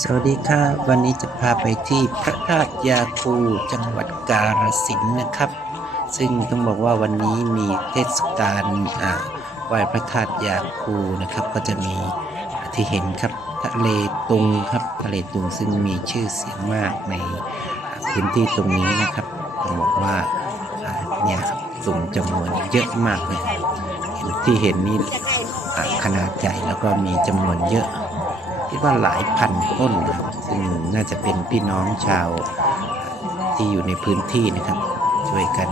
สวัสดีครับวันนี้จะพาไปที่พระธาตุยาคูจังหวัดกาฬสินธุ์นะครับ ซึ่งต้องบอกว่าวันนี้มีเทศกาลไหว้พระธาตุยาคูนะครับ ก็จะมีที่เห็นครับทะเลตุงครับทะเลตุงซึ่งมีชื่อเสียงมากในพื้นที่ตรงนี้นะครับต้องบอกว่าอ่าเนี่ยครับตุงจำนวนเยอะมากเลยที่เห็นนี่ขนาดใหญ่แล้วก็มีจำนวนเยอะ คิดว่าหลายพันต้นนะครับซึ่งน่าจะเป็นพี่น้องชาวที่อยู่ในพื้นที่นะครับ ช่วยกัน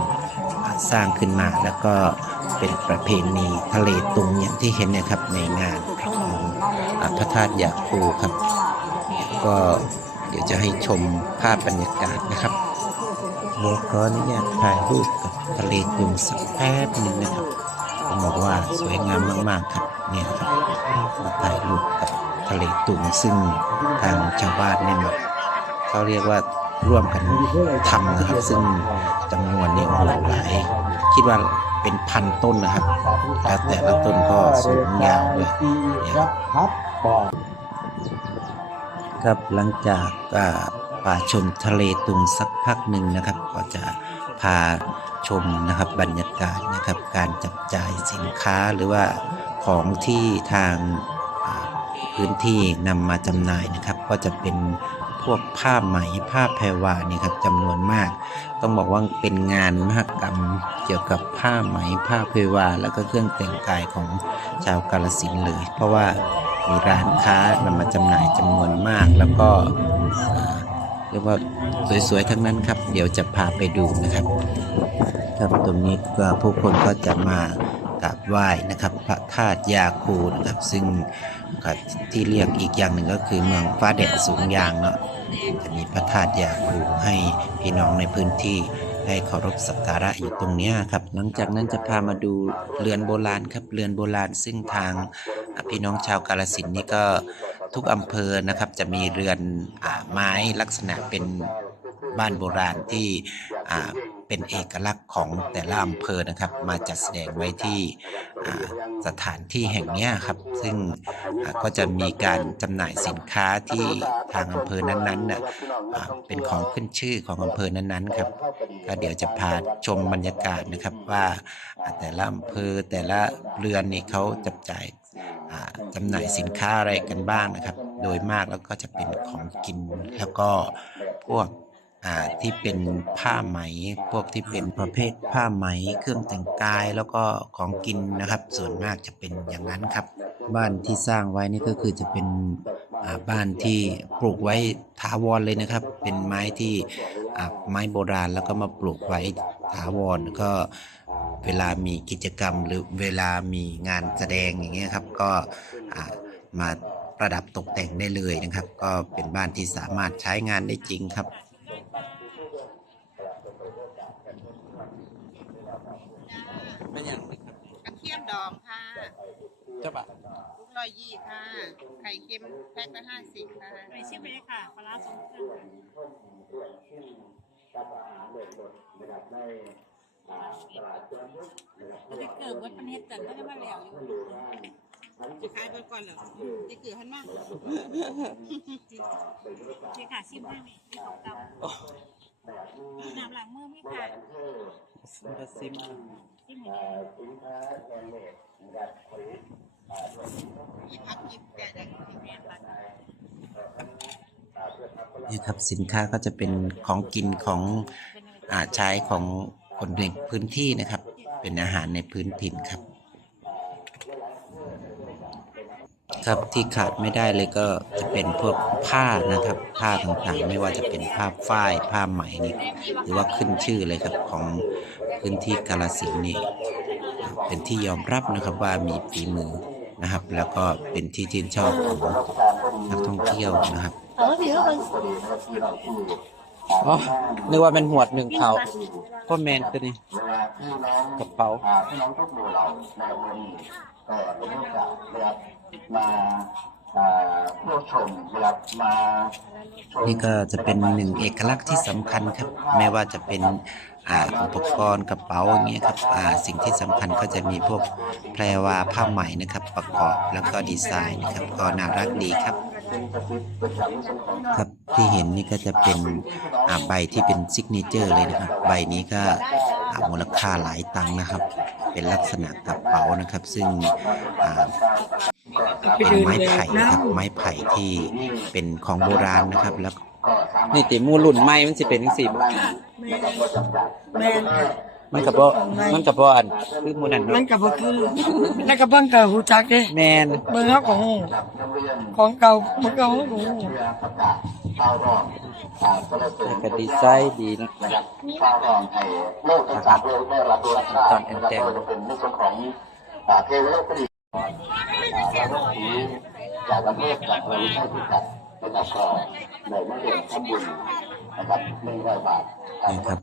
สร้างขึ้นมาแล้วก็เป็นประเพณีทะเลตุงอย่างที่เห็นนะครับในงานของพระธาตุยาคูครับ ก็เดี๋ยวจะให้ชมภาพบรรยากาศนะครับเดี๋ยวขออนุญาตถ่ายรูปกับทะเลตุงสักแป๊บหนึ่งนะครับต้องบอกว่าสวยงามมาก ๆ ครับเนี่ยครับมาถ่ายรูปกับ ทะเลตุงซึ่งทางชาวบ้านเนี่ยมาเขาเรียกว่าร่วมกันทำนะครับ ซึ่งจำนวนเนี่ยโอ้โหหลายคิดว่าเป็นพันต้นนะครับแล้วแต่ละต้นก็สูงยาวด้วยเนี่ยครับครับหลังจากอ่าป่าชมทะเลตุงสักพักหนึ่งนะครับ ก็จะพาชมนะครับบรรยากาศนะครับ การจับจ่ายสินค้าหรือว่าของที่ทาง พื้นที่นำมาจำหน่ายนะครับ ก็จะเป็นพวกผ้าไหมผ้าแพรวานี่ครับจำนวนมาก ต้องบอกว่าเป็นงานมหกรรมเกี่ยวกับผ้าไหมผ้าแพรวา แล้วก็เครื่องแต่งกายของชาวกาลสินเลย เพราะว่ามีร้านค้านำมาจำหน่ายจำนวนมากแล้วก็เรียกว่าสวยๆทั้งนั้นครับ เดี๋ยวจะพาไปดูนะครับ ครับตรงนี้ก็ผู้คนก็จะมากราบไหว้นะครับ พระธาตุยาคูนะครับ ซึ่ง ที่เรียกอีกอย่างหนึ่งก็คือเมืองฟ้าแดดสูงยางเนาะจะมีพระธาตุยาคูให้พี่น้องในพื้นที่ได้เคารพสักการะอยู่ตรงนี้ครับ หลังจากนั้นจะพามาดูเรือนโบราณครับ เรือนโบราณซึ่งทางพี่น้องชาวกาลสินนี่ก็ทุกอำเภอนะครับจะมีเรือนอไม้ลักษณะเป็นบ้านโบราณที่ เป็นเอกลักษณ์ของแต่ละอำเภอนะครับ มาจัดแสดงไว้ที่สถานที่แห่งนี้ครับ ซึ่งก็จะมีการจำหน่ายสินค้าที่ทางอำเภอนั้นๆน่ะเป็นของขึ้นชื่อของอำเภอนั้นๆครับก็เดี๋ยวจะพาชมบรรยากาศนะครับว่าแต่ละอำเภอแต่ละเรือนนี่เขาจับจ่ายจำหน่ายสินค้าอะไรกันบ้างนะครับ โดยมากแล้วก็จะเป็นของกินแล้วก็พวก ที่เป็นผ้าไหม พวกที่เป็นประเภทผ้าไหม เครื่องแต่งกายแล้วก็ของกินนะครับ ส่วนมากจะเป็นอย่างนั้นครับ บ้านที่สร้างไว้นี่ก็คือจะเป็นบ้านที่ปลูกไว้ถาวรเลยนะครับ เป็นไม้ที่ไม้โบราณแล้วก็มาปลูกไว้ถาวรก็เวลามีกิจกรรมหรือเวลามีงานแสดงอย่างเงี้ยครับ ก็มาประดับตกแต่งได้เลยนะครับ ก็เป็นบ้านที่สามารถใช้งานได้จริงครับ เป็นอย่างไรครับ กระเทียมดองค่ะ เจ้าบ่าวลูกร้อยยี่ค่ะ ไข่เค็มแพ็คละห้าสิบค่ะไปชิมไปเลยค่ะปลาร้าสองเครื่องเราจะเกิดวัดประเทศจันทร์ก็จะมาแล้วอยู่จะขายเบนก่อนเหรอจะเกลือหันมากนี่ค่ะชิมให้นี่นี่ของเก่าน้ำล้างมือไม่ค่ะซิมก็ซิมชิมให้นี่พักกิบแต่ได้แม่ปัด นี่ครับสินค้าก็จะเป็นของกินของอาใช้ของคนในพื้นที่นะครับ เป็นอาหารในพื้นถิ่นครับ ครับที่ขาดไม่ได้เลยก็จะเป็นพวกผ้านะครับ ผ้าต่างๆ ไม่ว่าจะเป็นผ้าฝ้ายผ้าไหมนี่หรือว่าขึ้นชื่อเลยครับของพื้นที่กาลสินธุ์นี่เป็นที่ยอมรับนะครับว่ามีฝีมือ นะครับ แล้วก็เป็นที่ชื่นชอบของนักท่องเที่ยวนะครับอามาถือว่าเป็นอ๋อนึกว่าเป็นหวดหนึ่งเผาพ่อแมนตัวนี้กระเป๋าพี่น้องทุกหมู่เหล่าในวันนี้ก็เป็นโอกาสนะครับมา อ่าเพื่อชมรับมานี่ก็จะเป็นหนึ่งเอกลักษณ์ที่สำคัญครับไม่ว่าจะเป็นอ่าอุปกรณ์กระเป๋าอย่างเงี้ยครับอ่าสิ่งที่สำคัญก็จะมีพวกแพรวาผ้าไหมนะครับ ประกอบแล้วก็ดีไซน์นะครับก็น่ารักดีครับ กระสิ่งศักดิ์สิทธิ์ประจำสงของครับที่เห็นนี่ก็จะเป็นอ่าใบที่เป็นซิกเนเจอร์เลยนะครับ ใบนี้ก็อ่ามูลค่าหลายตังค์นะครับ เป็นลักษณะกระเป๋านะครับ ซึ่งอ่าเป็นไม้ไผ่นะครับไม้ไผ่ที่เป็นของโบราณนะครับ แล้วนี่ติหมูรุ่นใหม่มันสิเป็นจังซี่บ่แม่น มันก็บ่มันก็บ่อันคือหมู่นั้นมัเนาะนก็บ่คือแล้วก็เบิ่งก็ฮู้จักเด้แม่นเบิ่งเฮาก็ฮู้ของเก่ามันก็ฮู้ก็ฮู้แล้วก็ดีไซน์ดีเนาะนะครับข้าวรองไอ้โลกต่างๆโลกได้รับรู้รับทราบนะครับไม่ว่าจะเป็นในส่วนของอ่าเทวโลกก็ดีอ่าแล้วก็สีจากประเทศจากเราใช้ที่จัดนะครับก็เลยไม่เด่นทำบุญนะครับหนึ่งร้อยบาทนะครับ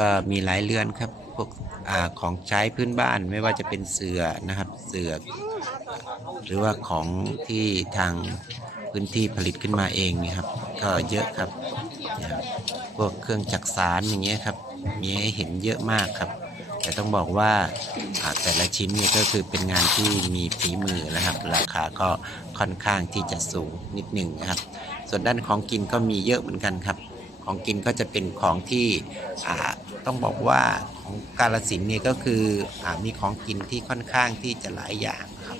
ก็มีหลายเรือนครับพวกอของใช้พื้นบ้านไม่ว่าจะเป็นเสือนะครับเสือหรือว่าของที่ทางพื้นที่ผลิตขึ้นมาเองนี่ยครับ ก็เยอะครับพวกเครื่องจักสารอย่างเงี้ยครับมีให้เห็นเยอะมากครับ แต่ต้องบอกว่าอ่าแต่ละชิ้นนี่ก็คือเป็นงานที่มีฝีมือนะครับ ราคาก็ค่อนข้างที่จะสูงนิดหนึ่งนะครับ ส่วนด้านของกินก็มีเยอะเหมือนกันครับ ของกินก็จะเป็นของที่ต้องบอกว่าของกาลสินเนี่ยก็คืออมีของกินที่ค่อนข้างที่จะหลายอย่างครับ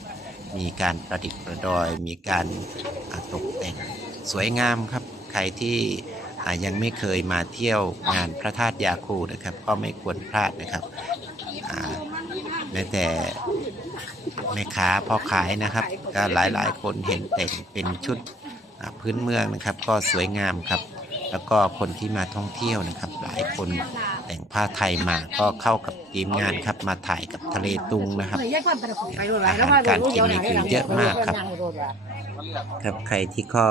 มีการประดิษฐ์ประดอย มีการตกแต่งสวยงามครับ ใครที่ยังไม่เคยมาเที่ยวงานพระธาตุยาคูนะครับ ก็ไม่ควรพลาดนะครับแม้แต่แม่ค้าพ่อขายนะครับ ก็หลายๆคนเห็นแต่งเป็นชุดพื้นเมืองนะครับ ก็สวยงามครับ แล้วก็คนที่มาท่องเที่ยวนะครับ หลายคนแต่งผ้าไทยมาก็เข้ากับทีมงานครับมาถ่ายกับทะเลตุงนะครับอาหารการกินนี่คือเยอะมากครับ ครับใครที่ก็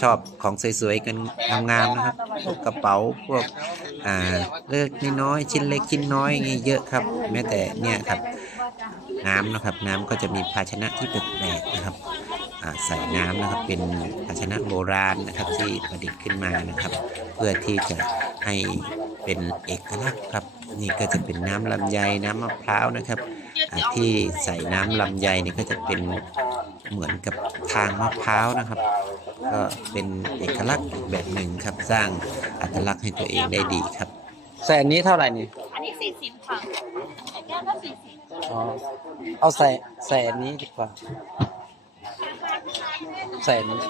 ชอบของสวยๆกันงามๆนะครับพวกกระเป๋าพวกอ่าเล็กน้อยๆชิ้นเล็กชิ้นน้อยอย่างเงี้ยเยอะครับ แม้แต่เนี่ยครับ น้ำนะครับ น้ำก็จะมีภาชนะที่แปลกๆนะครับ ใส่น้ำนะครับเป็นภาชนะโบราณนะครับที่ประดิษฐ์ขึ้นมานะครับ เพื่อที่จะให้เป็นเอกลักษณ์ครับนี่ก็จะเป็นน้ำลำไยน้ำมะพร้าวนะครับอ่าที่ใส่น้ำลำไยเนี่ยก็จะเป็นเหมือนกับทางมะพร้าวนะครับ ก็เป็นเอกลักษณ์อีกแบบหนึ่งครับสร้างอัตลักษณ์ให้ตัวเองได้ดีครับใส่อันนี้เท่าไหร่นี่อันนี้สี่สิบค่ะแก้วก็สี่สิบอ๋อเอาใส่ใส่อันนี้ดีกว่า ใส่อัน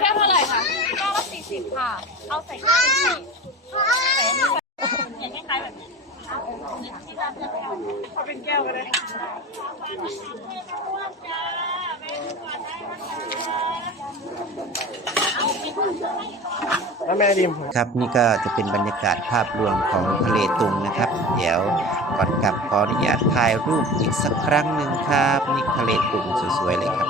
แก้วเท่าไหร่คะแก้วละสี่สิบค่ะ เอาใส่แก้วสี่ใส่อันนี้เห็นคล้ายๆแบบนี้เอาเป็นแก้วก็ได้ค ครับนี่ก็จะเป็นบรรยากาศภาพรวมของทะเลตุงนะครับ เดี๋ยวก่อนกลับขออนุญาตถ่ายรูปอีกสักครั้งหนึ่งครับนี่ทะเลตุงสวยๆเลยครับ